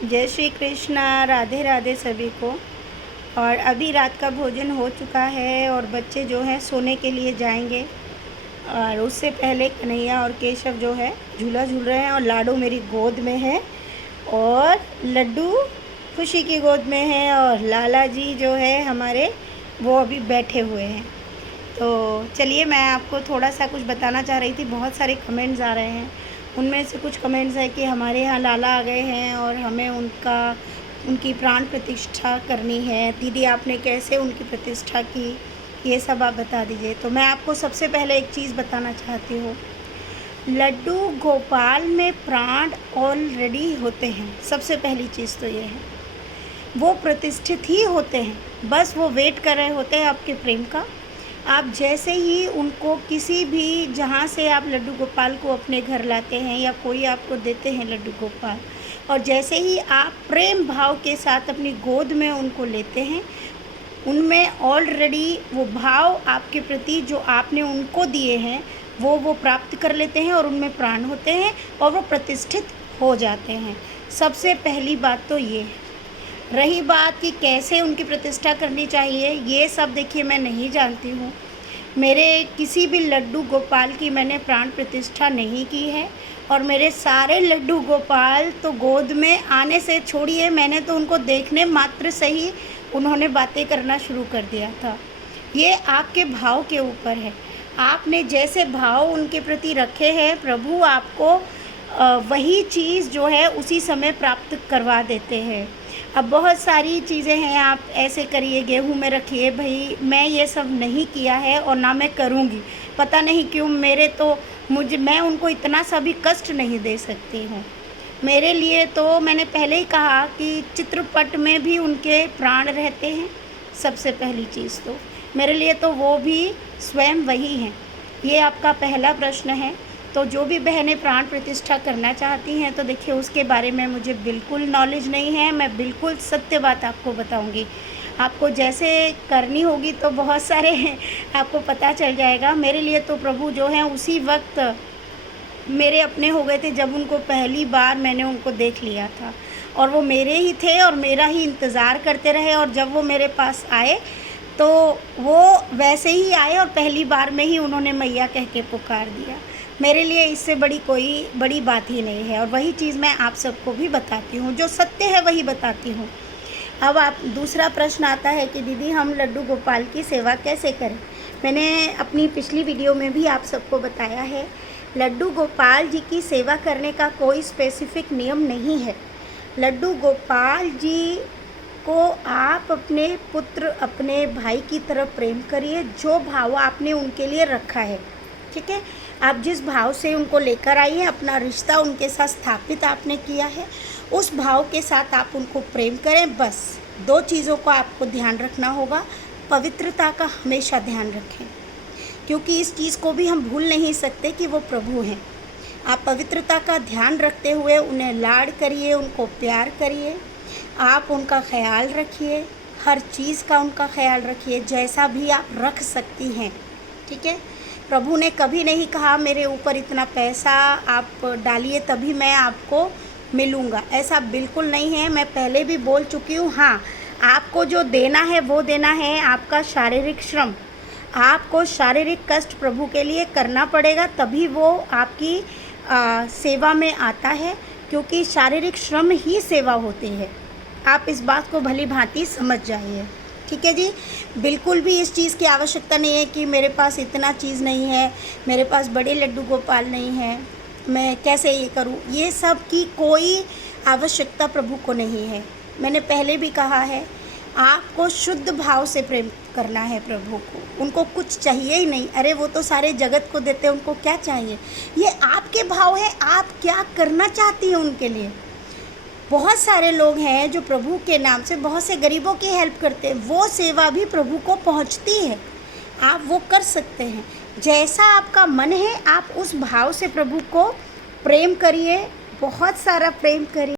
जय श्री कृष्णा। राधे राधे सभी को। और अभी रात का भोजन हो चुका है और बच्चे जो हैं सोने के लिए जाएंगे। और उससे पहले कन्हैया और केशव जो है झूला झूल रहे हैं और लाडू मेरी गोद में है और लड्डू खुशी की गोद में है और लाला जी जो है हमारे वो अभी बैठे हुए हैं। तो चलिए मैं आपको थोड़ा सा कुछ बताना चाह रही थी। बहुत सारे कमेंट्स आ रहे हैं, उनमें से कुछ कमेंट्स है कि हमारे यहाँ लाला आ गए हैं और हमें उनकी प्राण प्रतिष्ठा करनी है। दीदी आपने कैसे उनकी प्रतिष्ठा की, ये सब आप बता दीजिए। तो मैं आपको सबसे पहले एक चीज़ बताना चाहती हूँ, लड्डू गोपाल में प्राण ऑलरेडी होते हैं। सबसे पहली चीज़ तो ये है, वो प्रतिष्ठित ही होते हैं, बस वो वेट कर रहे होते हैं आपके प्रेम का। आप जैसे ही उनको किसी भी जहाँ से आप लड्डू गोपाल को अपने घर लाते हैं या कोई आपको देते हैं लड्डू गोपाल, और जैसे ही आप प्रेम भाव के साथ अपनी गोद में उनको लेते हैं, उनमें ऑलरेडी वो भाव आपके प्रति जो आपने उनको दिए हैं वो प्राप्त कर लेते हैं और उनमें प्राण होते हैं और वो प्रतिष्ठित हो जाते हैं। सबसे पहली बात तो ये है। रही बात कि कैसे उनकी प्रतिष्ठा करनी चाहिए, ये सब देखिए मैं नहीं जानती हूँ। मेरे किसी भी लड्डू गोपाल की मैंने प्राण प्रतिष्ठा नहीं की है और मेरे सारे लड्डू गोपाल तो गोद में आने से छोड़िए, मैंने तो उनको देखने मात्र से ही उन्होंने बातें करना शुरू कर दिया था। ये आपके भाव के ऊपर है, आपने जैसे भाव उनके प्रति रखे हैं प्रभु आपको वही चीज़ जो है उसी समय प्राप्त करवा देते हैं। अब बहुत सारी चीज़ें हैं, आप ऐसे करिए, गेहूं में रखिए, भाई मैं ये सब नहीं किया है और ना मैं करूँगी। पता नहीं क्यों मैं उनको इतना सा भी कष्ट नहीं दे सकती हूँ। मेरे लिए तो मैंने पहले ही कहा कि चित्रपट में भी उनके प्राण रहते हैं। सबसे पहली चीज़ तो मेरे लिए तो वो भी स्वयं वही हैं। ये आपका पहला प्रश्न है। तो जो भी बहनें प्राण प्रतिष्ठा करना चाहती हैं तो देखिए उसके बारे में मुझे बिल्कुल नॉलेज नहीं है। मैं बिल्कुल सत्य बात आपको बताऊंगी। आपको जैसे करनी होगी तो बहुत सारे आपको पता चल जाएगा। मेरे लिए तो प्रभु जो हैं उसी वक्त मेरे अपने हो गए थे जब उनको पहली बार मैंने उनको देख लिया था, और वो मेरे ही थे और मेरा ही इंतज़ार करते रहे। और जब वो मेरे पास आए तो वो वैसे ही आए और पहली बार में ही उन्होंने मैया कह के पुकार दिया। मेरे लिए इससे कोई बड़ी बात ही नहीं है। और वही चीज़ मैं आप सबको भी बताती हूँ, जो सत्य है वही बताती हूँ। अब आप दूसरा प्रश्न आता है कि दीदी हम लड्डू गोपाल की सेवा कैसे करें। मैंने अपनी पिछली वीडियो में भी आप सबको बताया है, लड्डू गोपाल जी की सेवा करने का कोई स्पेसिफिक नियम नहीं है। लड्डू गोपाल जी को आप अपने पुत्र, अपने भाई की तरह प्रेम करिए, जो भाव आपने उनके लिए रखा है। ठीक है, आप जिस भाव से उनको लेकर आई हैं, अपना रिश्ता उनके साथ स्थापित आपने किया है, उस भाव के साथ आप उनको प्रेम करें। बस दो चीज़ों को आपको ध्यान रखना होगा। पवित्रता का हमेशा ध्यान रखें, क्योंकि इस चीज़ को भी हम भूल नहीं सकते कि वो प्रभु हैं। आप पवित्रता का ध्यान रखते हुए उन्हें लाड करिए, उनको प्यार करिए, आप उनका ख्याल रखिए, हर चीज़ का उनका ख्याल रखिए, जैसा भी आप रख सकती हैं। ठीक है, प्रभु ने कभी नहीं कहा मेरे ऊपर इतना पैसा आप डालिए तभी मैं आपको मिलूँगा, ऐसा बिल्कुल नहीं है। मैं पहले भी बोल चुकी हूँ। हाँ, आपको जो देना है वो देना है, आपका शारीरिक श्रम, आपको शारीरिक कष्ट प्रभु के लिए करना पड़ेगा, तभी वो आपकी सेवा में आता है, क्योंकि शारीरिक श्रम ही सेवा होती है। आप इस बात को भली भांति समझ जाइए। ठीक है जी, बिल्कुल भी इस चीज़ की आवश्यकता नहीं है कि मेरे पास इतना चीज़ नहीं है, मेरे पास बड़े लड्डू गोपाल नहीं है, मैं कैसे ये करूं। ये सब की कोई आवश्यकता प्रभु को नहीं है। मैंने पहले भी कहा है, आपको शुद्ध भाव से प्रेम करना है प्रभु को। उनको कुछ चाहिए ही नहीं। अरे वो तो सारे जगत को देते हैं, उनको क्या चाहिए। ये आपके भाव है, आप क्या करना चाहती हैं उनके लिए। बहुत सारे लोग हैं जो प्रभु के नाम से बहुत से गरीबों की हेल्प करते हैं, वो सेवा भी प्रभु को पहुंचती है। आप वो कर सकते हैं, जैसा आपका मन है आप उस भाव से प्रभु को प्रेम करिए, बहुत सारा प्रेम करिए।